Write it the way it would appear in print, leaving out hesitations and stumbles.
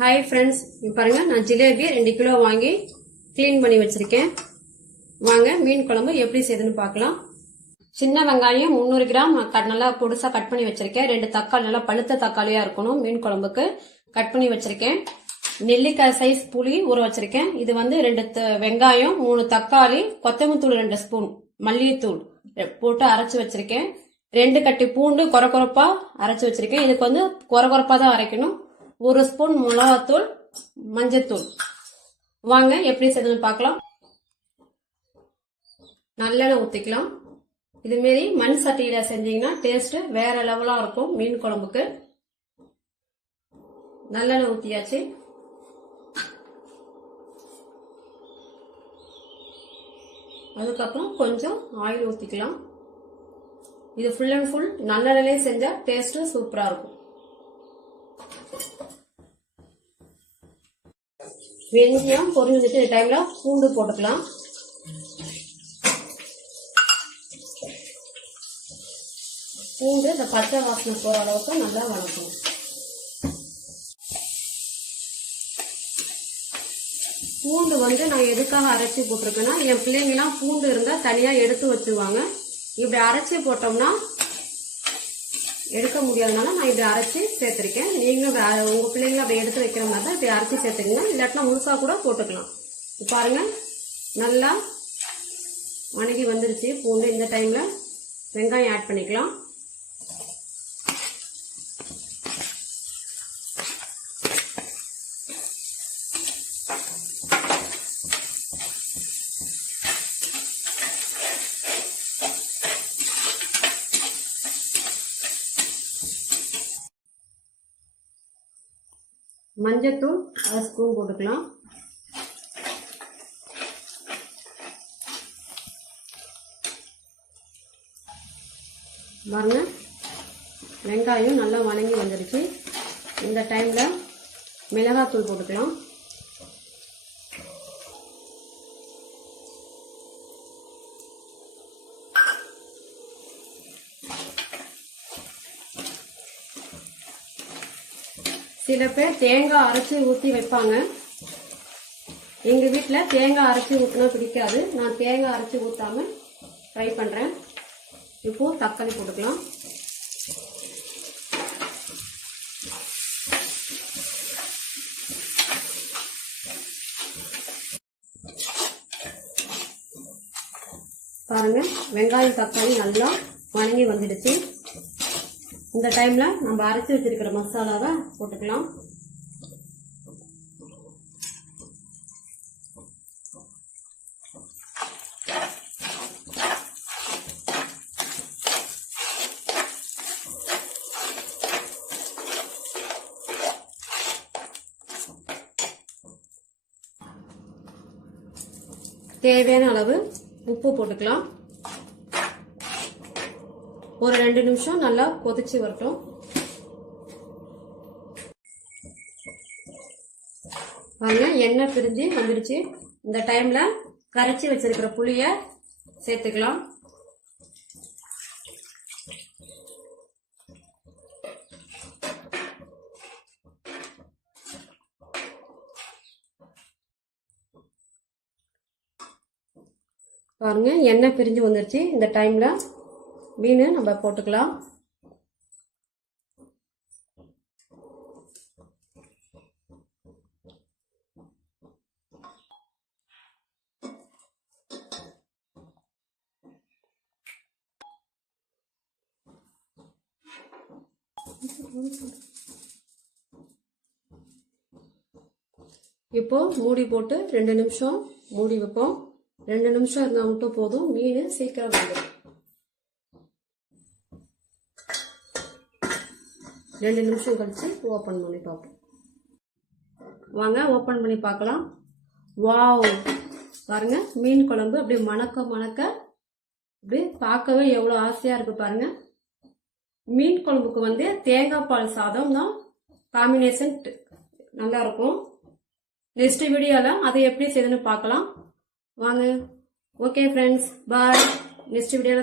Hi friends, பாருங்க நான் jalebi 2 kilo வாங்கி க்ளீன் பண்ணி வச்சிருக்கேன். வாங்க மீன் குழம்பு எப்படி செய்யுதுன்னு பார்க்கலாம். சின்ன வெங்காயம் 300 கிராம் நல்லா பொடுசா கட் பண்ணி வச்சிருக்கேன். 2 தக்காளி நல்லா பழுத்த தக்காளியா இருக்கணும் மீன் குழம்புக்கு, கட் பண்ணி வச்சிருக்கேன். நெல்லிக்காய் சைஸ் புளி ஊற வச்சிருக்கேன். இது வந்து 2 வெங்காயம், 3 தக்காளி, கொத்தமல்லி தூள் 2 ஸ்பூன், மல்லித்தூள் போட்டு அரைச்சு வச்சிருக்கேன். 2 கட்டி பூண்டு கொரகொரப்பா அரைச்சு வச்சிருக்கேன். இதுக்கு வந்து கொரகொரப்பா தான் அரைக்கணும். 1 ஸ்பூன் மிளகாத்தூள், மஞ்சத்தூள். வாங்க எப்படி செய்யணும்னு பார்க்கலாம். நல்லெண்ணெய் ஊத்திக்கலாம். இது மாரி மண் சட்டியில செஞ்சீங்கன்னா டேஸ்ட் வேற லெவலா இருக்கும் மீன் குழம்புக்கு. நல்லெண்ணெய் ஊத்தியாச்சு. அதுக்கப்புறம் கொஞ்சம் ஆயில் ஊத்திக்கலாம். இது ஃபுல் அண்ட் ஃபுல் நல்லெண்ணெயிலே செஞ்சா டேஸ்ட் சூப்பரா இருக்கும். வெங்காயம் பொரிஞ்சிட்டு இந்த டைம்ல பூண்டு போட்டுக்கலாம். பூண்டு இந்த பச்சை வாசனை போற அளவுக்கு நல்லா வதக்கணும். பூண்டு வந்து நான் எதுக்காக அரைச்சி போட்டிருக்கேன்னா, என் பிள்ளைங்கலாம் பூண்டு இருந்தா தனியா எடுத்து வச்சிருவாங்க. இப்படி அரைச்சி போட்டோம்னா எடுக்க முடியாதனால நான் இப்படி அரைச்சி சேர்த்திருக்கேன். நீங்களும் உங்க பிள்ளைங்க அப்படி எடுத்து வைக்கிற மாதிரி தான் இப்படி அரைச்சி சேர்த்துக்கங்க. இல்லாட்டினா முழுசா கூட போட்டுக்கலாம். பாருங்க நல்லா வணங்கி வந்துருச்சு பூண்டு. இந்த டைம்ல வெங்காயம் ஆட் பண்ணிக்கலாம். மஞ்சத்தூள் 1 ஸ்பூன் போட்டுக்கலாம். பாருங்க வெங்காயம் நல்லா வணங்கி வந்துருச்சு. இந்த டைம்ல மிளகாத்தூள் போட்டுக்கலாம். சில பேர் தேங்காய் அரைச்சி ஊற்றி வைப்பாங்க. எங்க வீட்டுல தேங்காய் அரைச்சி ஊற்றினா பிடிக்காது. நான் தேங்காய் அரைச்சி ஊத்தாம ட்ரை பண்றேன். இப்போ தக்காளி போட்டுக்கலாம். பாருங்க வெங்காயம் தக்காளி நல்லா வணங்கி வந்துடுச்சு. இந்த டைம்ல நம்ம அரைச்சி வச்சிருக்கிற மசாலாவை போட்டுக்கலாம். தேவையான அளவு உப்பு போட்டுக்கலாம். ஒரு 2 நிமிஷம் நல்லா கொதிச்சு வரட்டும். பாருங்க எண்ணெய் பிரிஞ்சு வந்துடுச்சு. இந்த டைம்ல கரைச்சி வச்சிருக்கிற புளிய சேர்த்துக்கலாம். பாருங்க எண்ணெய் பிரிஞ்சு வந்துருச்சு. இந்த டைம்ல மீன் நம்ம போட்டுக்கலாம். இப்போ மூடி போட்டு 2 நிமிஷம் மூடி வைப்போம். 2 நிமிஷம் இருந்தா மட்டும் போதும். மீன் சீக்கிரம் வந்துடும். 2 நிமிஷம் கழிச்சு ஓபன் பண்ணி பார்ப்போம். வாங்க ஓபன் பண்ணி பார்க்கலாம். வாவ், பாருங்க மீன் குழம்பு அப்படியே மணக்க மணக்க அப்படியே பார்க்கவே எவ்வளவு ஆசையா இருக்கு பாருங்க. மீன் குழம்புக்கு வந்து தேங்காய் பால் சாதம் தான் காம்பினேஷன் நல்லா இருக்கும். நெக்ஸ்ட் வீடியோல அதை எப்படி செய்யணும்னு பார்க்கலாம். வாங்க. ஓகே ஃப்ரெண்ட்ஸ், பாய். நெக்ஸ்ட் வீடியோல